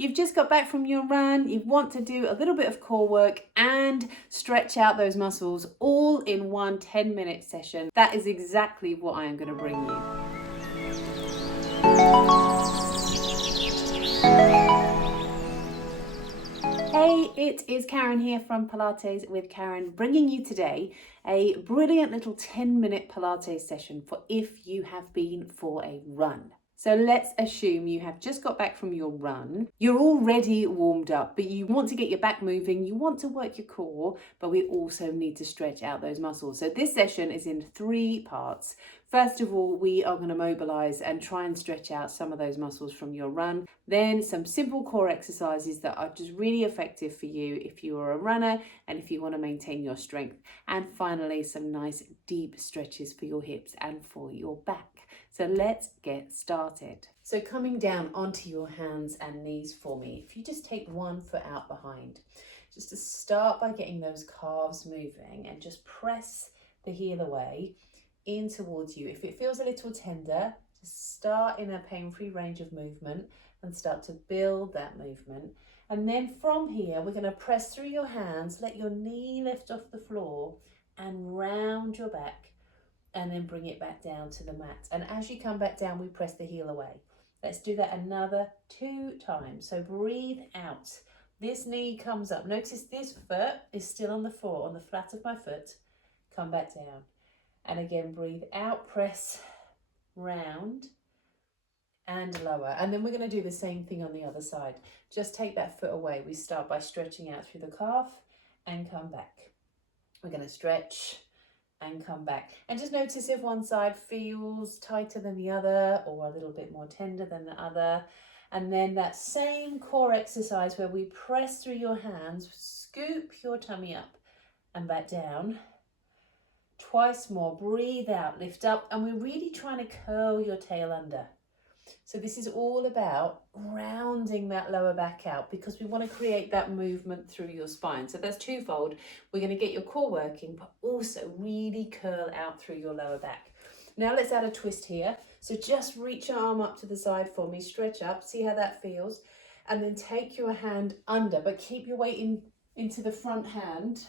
You've just got back from your run, you want to do a little bit of core work and stretch out those muscles all in one 10-minute session. That is exactly what I am going to bring you. Hey, it is Karen here from Pilates with Karen, bringing you today a brilliant little 10-minute Pilates session for if you have been for a run. So let's assume you have just got back from your run. You're already warmed up, but you want to get your back moving, you want to work your core, but we also need to stretch out those muscles. So this session is in 3 parts. First of all, we are going to mobilize and try and stretch out some of those muscles from your run. Then some simple core exercises that are just really effective for you if you are a runner and if you want to maintain your strength. And finally, some nice deep stretches for your hips and for your back. So let's get started. So coming down onto your hands and knees for me, if you just take one foot out behind, just to start by getting those calves moving and just press the heel away in towards you. If it feels a little tender, just start in a pain-free range of movement and start to build that movement. And then from here, we're going to press through your hands, let your knee lift off the floor and round your back. And then bring it back down to the mat. And as you come back down, we press the heel away. Let's do that another 2 times. So breathe out. This knee comes up. Notice this foot is still on the floor, on the flat of my foot. Come back down. And again, breathe out, press, round, and lower. And then we're going to do the same thing on the other side. Just take that foot away. We start by stretching out through the calf and come back. We're going to stretch and come back. And just notice if one side feels tighter than the other or a little bit more tender than the other. And then that same core exercise where we press through your hands, scoop your tummy up and back down. Twice more, breathe out, lift up, and we're really trying to curl your tail under. So this is all about rounding that lower back out because we want to create that movement through your spine. So that's twofold. We're going to get your core working, but also really curl out through your lower back. Now let's add a twist here. So just reach your arm up to the side for me, stretch up, see how that feels. And then take your hand under, but keep your weight into the front hand.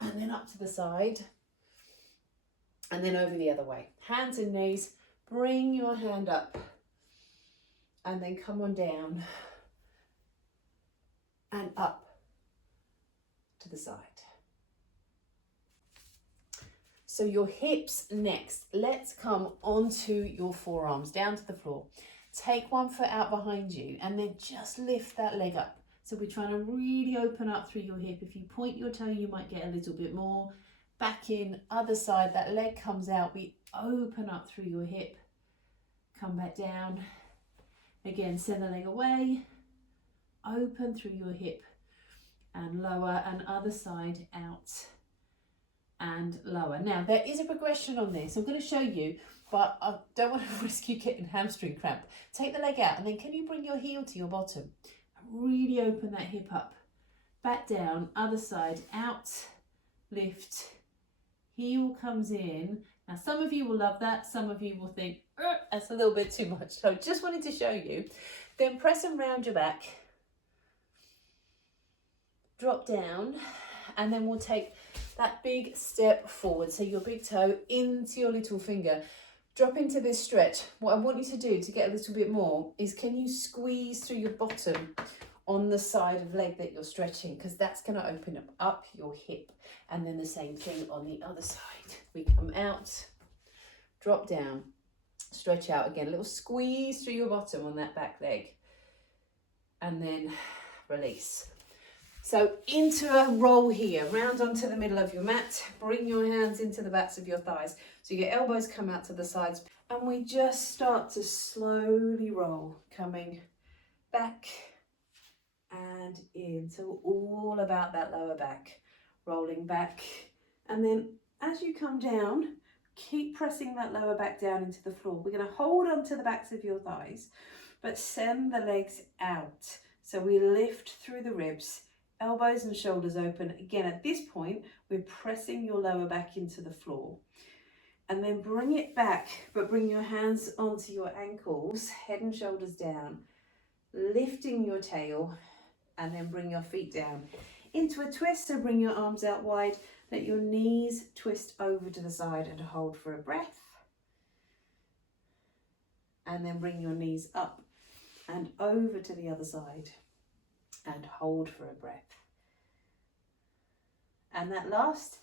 And then up to the side. And then over the other way. Hands and knees. Bring your hand up and then come on down and up to the side. So your hips next. Let's come onto your forearms, down to the floor. Take one foot out behind you and then just lift that leg up. So we're trying to really open up through your hip. If you point your toe, you might get a little bit more. Back in, other side, that leg comes out. We open up through your hip. Come back down. Again, send the leg away. Open through your hip and lower, and other side out and lower. Now, there is a progression on this. I'm going to show you, but I don't want to risk you getting hamstring cramp. Take the leg out, and then can you bring your heel to your bottom? Really open that hip up. Back down, other side, out, lift, heel comes in. Now, some of you will love that. Some of you will think, that's a little bit too much. So I just wanted to show you. Then press and round your back. Drop down. And then we'll take that big step forward. So your big toe into your little finger. Drop into this stretch. What I want you to do to get a little bit more is, can you squeeze through your bottom on the side of leg that you're stretching? Because that's going to open up your hip. And then the same thing on the other side. We come out, drop down, stretch out again, a little squeeze through your bottom on that back leg, and then release. So into a roll here, round onto the middle of your mat, bring your hands into the backs of your thighs, so your elbows come out to the sides, and we just start to slowly roll, coming back and in. So all about that lower back, rolling back, and then as you come down, keep pressing that lower back down into the floor. We're going to hold on to the backs of your thighs, but send the legs out. So we lift through the ribs, elbows and shoulders open. Again, at this point, we're pressing your lower back into the floor. And then bring it back, but bring your hands onto your ankles, head and shoulders down. lifting your tail, and then bring your feet down into a twist. So bring your arms out wide, let your knees twist over to the side and hold for a breath. And then bring your knees up and over to the other side and hold for a breath. And that last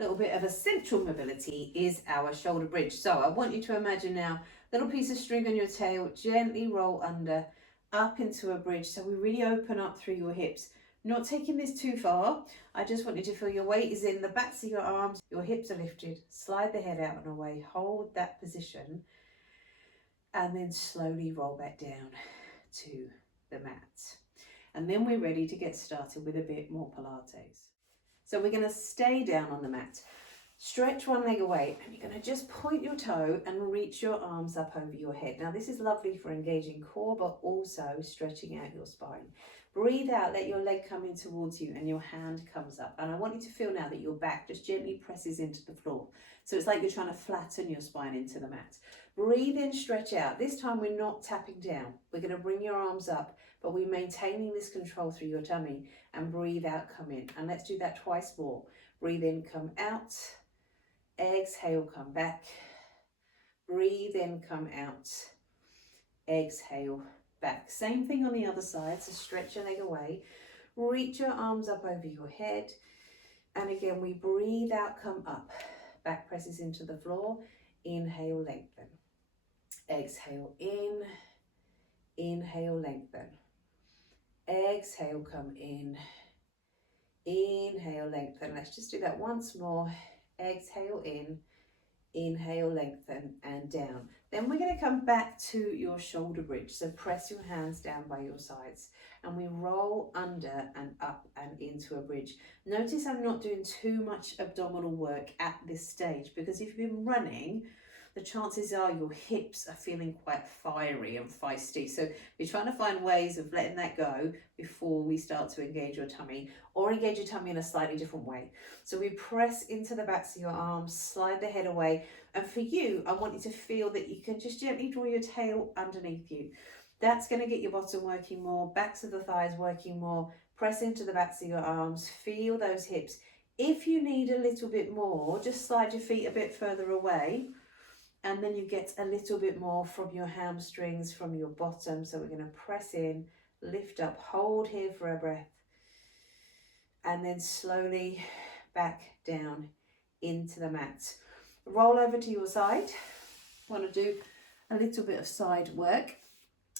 little bit of essential mobility is our shoulder bridge. So I want you to imagine now, little piece of string on your tail, gently roll under, up into a bridge. So we really open up through your hips. Not taking this too far. I just want you to feel your weight is in the backs of your arms, your hips are lifted, slide the head out and away, hold that position, and then slowly roll back down to the mat. And then we're ready to get started with a bit more Pilates. So we're going to stay down on the mat, stretch one leg away, and you're going to just point your toe and reach your arms up over your head. Now this is lovely for engaging core, but also stretching out your spine. Breathe out, let your leg come in towards you and your hand comes up. And I want you to feel now that your back just gently presses into the floor. So it's like you're trying to flatten your spine into the mat. Breathe in, stretch out. This time we're not tapping down. We're going to bring your arms up, but we're maintaining this control through your tummy, and breathe out, come in. And let's do that twice more. Breathe in, come out. Exhale, come back. Breathe in, come out. Exhale, back. Same thing on the other side. So stretch your leg away. Reach your arms up over your head. And again, we breathe out, come up. Back presses into the floor. Inhale, lengthen. Exhale, in. Inhale, lengthen. Exhale, come in. Inhale, lengthen. Let's just do that once more. Exhale in, inhale, lengthen, and down. Then we're going to come back to your shoulder bridge. So press your hands down by your sides and we roll under and up and into a bridge. Notice I'm not doing too much abdominal work at this stage, because if you've been running, the chances are your hips are feeling quite fiery and feisty. So we're trying to find ways of letting that go before we start to engage your tummy, or engage your tummy in a slightly different way. So we press into the backs of your arms, slide the head away. And for you, I want you to feel that you can just gently draw your tail underneath you. That's going to get your bottom working more, backs of the thighs working more. Press into the backs of your arms, feel those hips. If you need a little bit more, just slide your feet a bit further away. And then you get a little bit more from your hamstrings, from your bottom. So we're going to press in, lift up, hold here for a breath. And then slowly back down into the mat. Roll over to your side. Want to do a little bit of side work.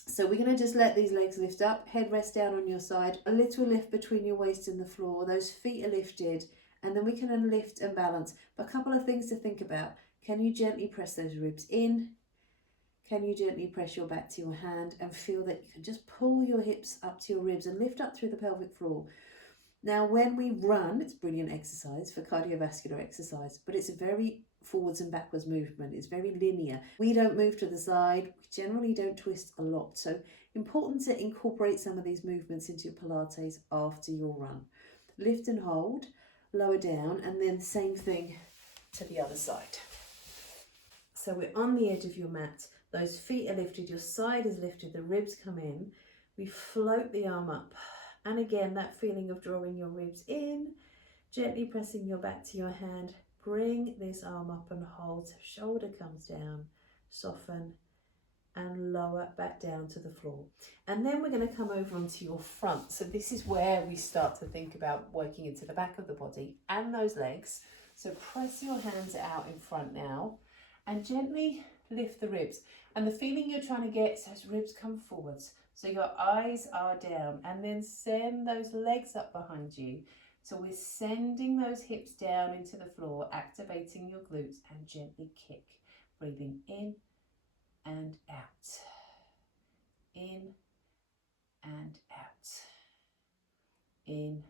So we're going to just let these legs lift up, head rest down on your side, a little lift between your waist and the floor. Those feet are lifted, and then we can then lift and balance. But a couple of things to think about. Can you gently press those ribs in? Can you gently press your back to your hand and feel that you can just pull your hips up to your ribs and lift up through the pelvic floor? Now, when we run, it's brilliant exercise for cardiovascular exercise, but it's a very forwards and backwards movement. It's very linear. We don't move to the side. We generally don't twist a lot. So important to incorporate some of these movements into your Pilates after your run. Lift and hold, lower down, and then same thing to the other side. So we're on the edge of your mat. Those feet are lifted, your side is lifted, the ribs come in. We float the arm up. And again, that feeling of drawing your ribs in, gently pressing your back to your hand. Bring this arm up and hold. So shoulder comes down, soften, and lower back down to the floor. And then we're going to come over onto your front. So this is where we start to think about working into the back of the body and those legs. So press your hands out in front now. And gently lift the ribs. And the feeling you're trying to get is those ribs come forwards. So your eyes are down, and then send those legs up behind you. So we're sending those hips down into the floor, activating your glutes, and gently kick. Breathing in and out. In and out. In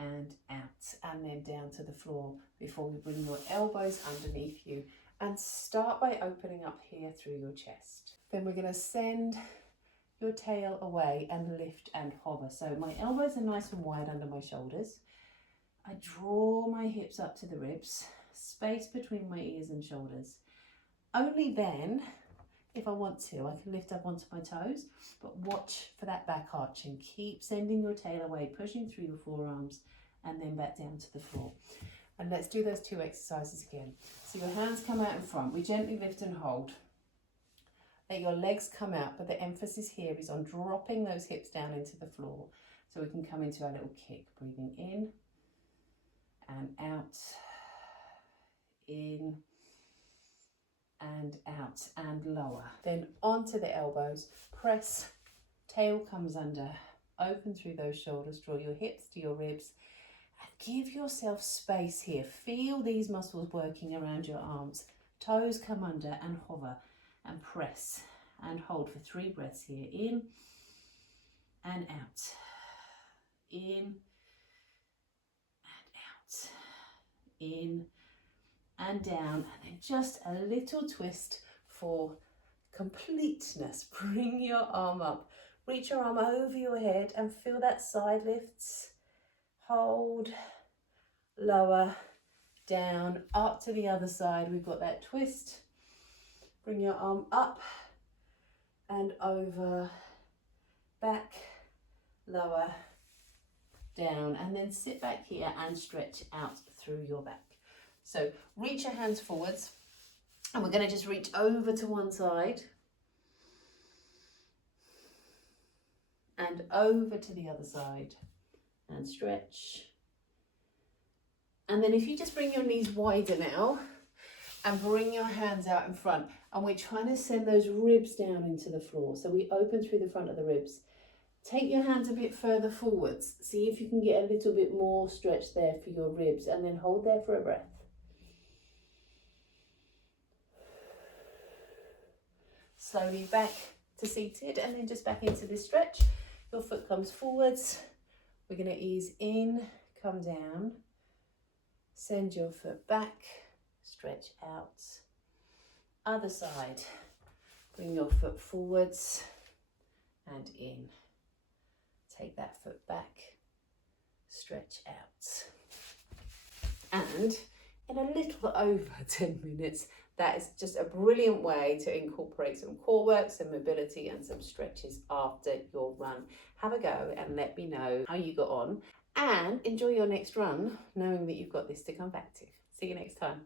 and out. And then down to the floor before we bring your elbows underneath you. And start by opening up here through your chest. Then we're going to send your tail away and lift and hover. So my elbows are nice and wide under my shoulders. I draw my hips up to the ribs, space between my ears and shoulders. Only then If I want to, I can lift up onto my toes, but watch for that back arch and keep sending your tail away, pushing through your forearms and then back down to the floor. And let's do those 2 exercises again. So your hands come out in front. We gently lift and hold. Let your legs come out, but the emphasis here is on dropping those hips down into the floor. So we can come into our little kick, breathing in and out, in and out and lower. Then onto the elbows, press, tail comes under, open through those shoulders, draw your hips to your ribs, and give yourself space here. Feel these muscles working around your arms. Toes come under and hover and press and hold for 3 breaths here. In and out. In and out. In and down, and then just a little twist for completeness. Bring your arm up. Reach your arm over your head and feel that side lifts. Hold, lower, down, up to the other side. We've got that twist. Bring your arm up and over, back, lower, down, and then sit back here and stretch out through your back. So reach your hands forwards, and we're going to just reach over to one side and over to the other side and stretch. And then if you just bring your knees wider now and bring your hands out in front, and we're trying to send those ribs down into the floor. So we open through the front of the ribs. Take your hands a bit further forwards. See if you can get a little bit more stretch there for your ribs, and then hold there for a breath. Slowly back to seated, and then just back into this stretch. Your foot comes forwards. We're going to ease in, come down, send your foot back, stretch out. Other side. Bring your foot forwards and in. Take that foot back, stretch out. And in a little over 10 minutes, that is just a brilliant way to incorporate some core work, some mobility and some stretches after your run. Have a go and let me know how you got on, and enjoy your next run knowing that you've got this to come back to. See you next time.